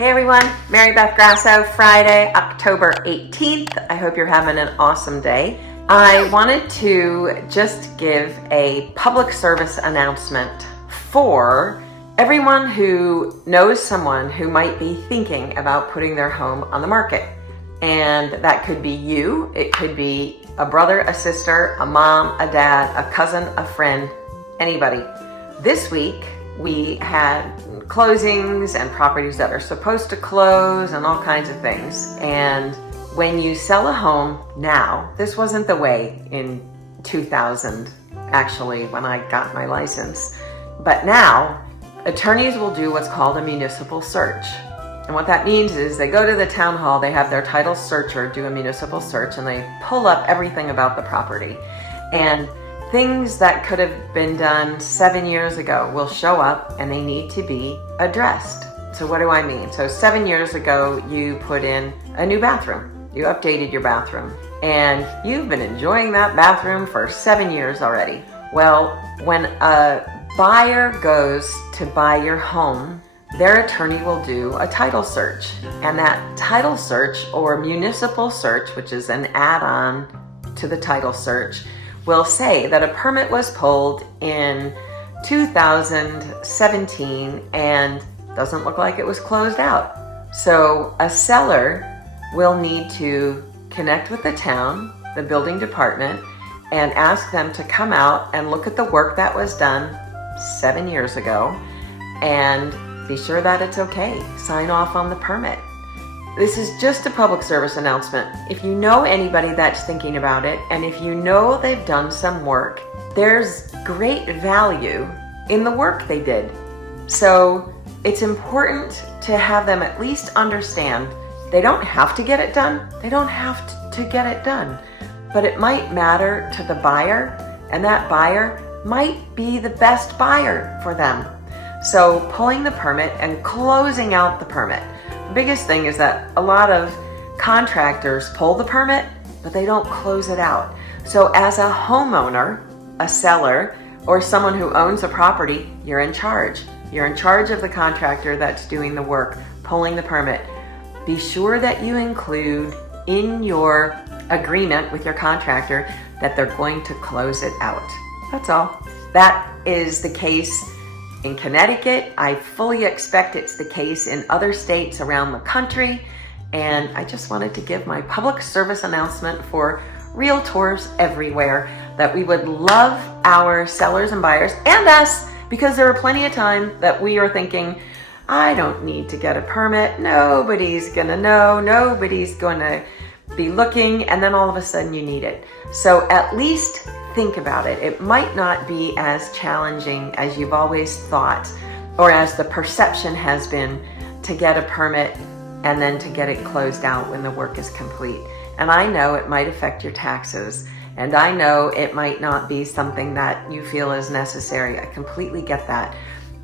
Hey everyone, Mary Beth Grasso, Friday, October 18th. I hope you're having an awesome day. I wanted to just give a public service announcement for everyone who knows someone who might be thinking about putting their home on the market. And that could be you, it could be a brother, a sister, a mom, a dad, a cousin, a friend, anybody. This week, we had closings and properties that are supposed to close and all kinds of things. And when you sell a home now, this wasn't the way in 2000, actually, when I got my license. But now, attorneys will do what's called a municipal search. And what that means is they go to the town hall, they have their title searcher do a municipal search, and they pull up everything about the property. And things that could have been done 7 years ago will show up and they need to be addressed. So what do I mean? So 7 years ago, you put in a new bathroom. You updated your bathroom and you've been enjoying that bathroom for 7 years already. Well, when a buyer goes to buy your home, their attorney will do a title search. And that title search or municipal search, which is an add-on to the title search, will say that a permit was pulled in 2017 and doesn't look like it was closed out. So a seller will need to connect with the town, the building department, and ask them to come out and look at the work that was done 7 years ago and be sure that it's okay. Sign off on the permit. This is just a public service announcement. If you know anybody that's thinking about it, and if you know they've done some work, there's great value in the work they did. So it's important to have them at least understand they don't have to get it done. They don't have to get it done. But it might matter to the buyer, and that buyer might be the best buyer for them. So pulling the permit and closing out the permit. The biggest thing is that a lot of contractors pull the permit, but they don't close it out. So as a homeowner, a seller, or someone who owns a property, you're in charge. You're in charge of the contractor that's doing the work, pulling the permit. Be sure that you include in your agreement with your contractor that they're going to close it out. That's all. That is the case in Connecticut. I fully expect it's the case in other states around the country. And I just wanted to give my public service announcement for realtors everywhere that we would love our sellers and buyers and us, because there are plenty of times that we are thinking, I don't need to get a permit. Nobody's gonna know. Nobody's gonna be looking. And then all of a sudden you need it. So at least think about it. It might not be as challenging as you've always thought, or as the perception has been, to get a permit and then to get it closed out when the work is complete. And I know it might affect your taxes, and I know it might not be something that you feel is necessary. I completely get that.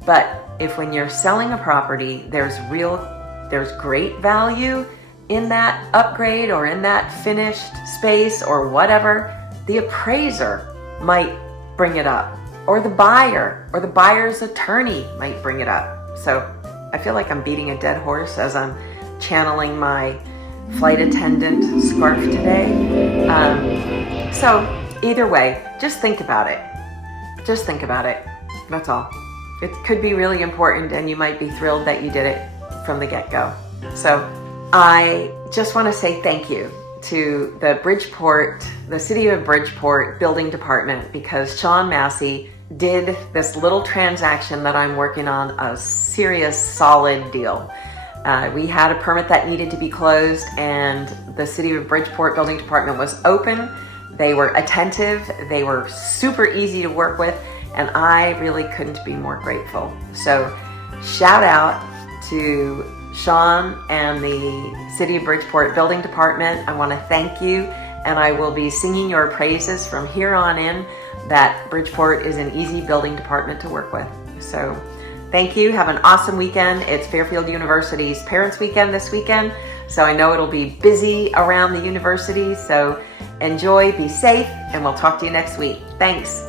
But if when you're selling a property, there's great value in that upgrade or in that finished space or whatever, the appraiser might bring it up, or the buyer or the buyer's attorney might bring it up. So I feel like I'm beating a dead horse as I'm channeling my flight attendant scarf today. So either way, just think about it. Just think about it. That's all. It could be really important, and you might be thrilled that you did it from the get-go. So I just want to say thank you to the City of Bridgeport Building Department, because Sean Massey did this little transaction that I'm working on, a serious, solid deal. We had a permit that needed to be closed, and the City of Bridgeport Building Department was open. They were attentive. They were super easy to work with, and I really couldn't be more grateful. So shout out to Sean and the City of Bridgeport Building Department. I want to thank you, and I will be singing your praises from here on in, that Bridgeport is an easy building department to work with. So thank you. Have an awesome weekend. It's Fairfield University's Parents Weekend this weekend, so I know it'll be busy around the university. So enjoy, be safe, and we'll talk to you next week. Thanks.